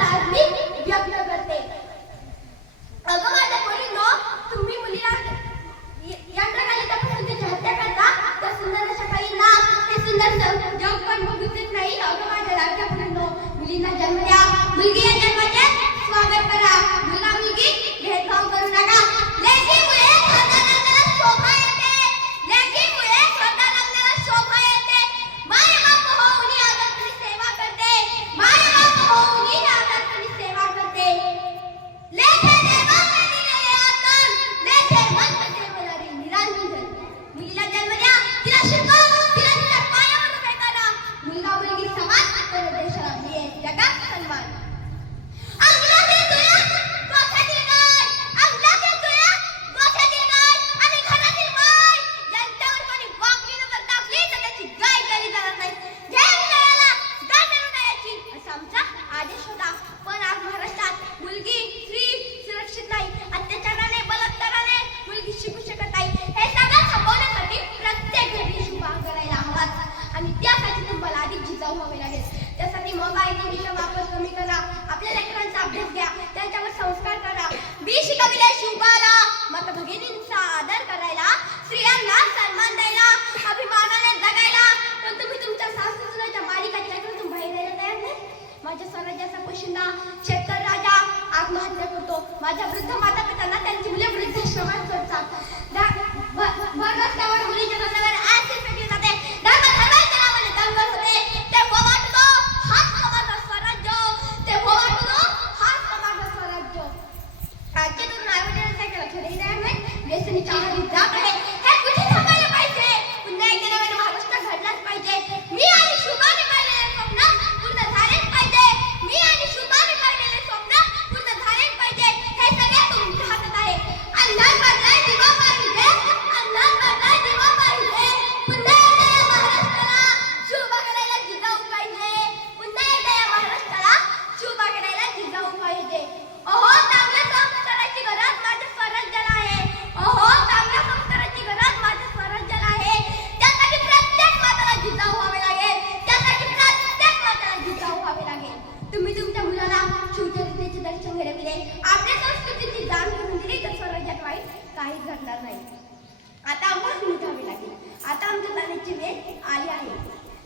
आशा आज मी व्यक्त करते. अगं माझ्या मुलींनो, तुम्ही मुलीला यंत्रणाने तपासून तिची हत्या करता, त्या सुंदर अशा काहींना ते सुंदर जग पण बघू देत नाही. अगं माझ्या लाडक्या मुलींनो, मुलींना जन्म द्या. मुलगी या जन्माचे स्वागत करा. मुलगा मुलगी भेदभाव करू नका. लेकीमुळे घराला शोभा येते. लेकीमुळे घराला शोभा येते. माय बाप होऊन आदरणी सेवा करते. माय बाप होऊन आदरणी सेवा करते. लेखे देवाने दिलेले आतन, लेखे मंत देवलारी निरांजन. मुलीला जन्म द्या. तिला शिकवा. तिला तिच्या पायावर उभे करा. मुलगा मुलगी समान, तर देशाला मिळेल जगात सन्मान. अंगलात येतोय डोक्यातील गाय. अंगलात येतोय डोक्यातील गाय आणि घरातील माय. यांच्यावर कोणी वाकली नजर टाकली तर त्याची गाय केली जाणार नाही. जय उदयाला दंड उदयाची असा आमचा आदेश होता. पण आज महाराष्ट्रात मुलगी स्त्री सुरक्षित नाही. अत्याचाराने बलात्काराने मुलगी शिकू शकत नाही. हे सगळं थांबवण्यासाठी प्रत्येक घरी शुभ करायला हवाच आणि त्यासाठी तुम्हाला अधिक जिजाऊ व्हावे लागेल. त्यासाठी मोबाईल टीव्हीचा वापर कमी करा. आपल्या लेकरांचा अभ्यास घ्या. त्यांच्यावर संस्कार करा. मी शिकविले शिवबाला माता भगिनींचा आदर करायला, स्त्रियांना सन्मान द्यायला, अभिमानाने जगायला. पण तुम्ही तुमच्या सासूच्या मालिकाच्या लेकरातून बाहेर यायला तयार नाही. माझ्या स्वराज्याचा पोशिंदा शेतकरी राजा आत्महत्या करतो. माझ्या वृद्ध माता पितांना त्यांची मुले वृद्धाश्रमात सोडतात. भर रस्त्यावर मुलीच्या तोंडावर ऍसिड फेकली जाते. धर्म धर्माच्या नावाने दंगल होते. ते वाटतो हाच माझा स्वराज्य. ते वाटतो हाच माझा स्वराज्य. राज्यातून आयोजन केलं खरे नाही. व्यसनीच्या आहारी जात आहे. हे कुठे थांबायला पाहिजे. पुन्हा एकदा नव्याने महाराष्ट्र घडलाच पाहिजे. मी आणि शुभाने पाहिलेले स्वप्न पूर्ण झालेच पाहिजे. मी आणि शुभाने पाहिलेले स्वप्न पूर्ण झालेच पाहिजे. हे सगळे तुमच्या हातात आहे. अंधार पडलाय दिवा पाहिजे. अंधार पडलाय दिवा पाहिजे. पुन्हा एकदा या महाराष्ट्राला शुभ करायला जिजाऊ पाहिजे. पुन्हा एकदा या महाराष्ट्राला शुभ करायला जिजाऊ पाहिजे. अहो चांगल्या संस्काराची गरज माझ्या स्वराज्याला आहे. अहो चांगल्या संस्काराची गरज माझ्या स्वराज्याला आहे. त्यासाठी प्रत्येक माताला जिजाऊ व्हावे लागेल. त्यासाठी प्रत्येक माताला जिजाऊ व्हावे लागेल. तुम्ही तुमच्या मुलाला शिवचरित्रेचे दर्शन घडविले, आपल्या संस्कृतीची जाण करून दिली तर स्वराज्यात वाईट काहीच घडणार नाही. आता आम्हाला निघावे लागेल. आता आमच्या जाण्याची वेळ आली आहे.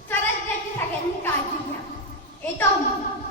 स्वराज्याची सगळ्यांनी काळजी घ्या. येतो.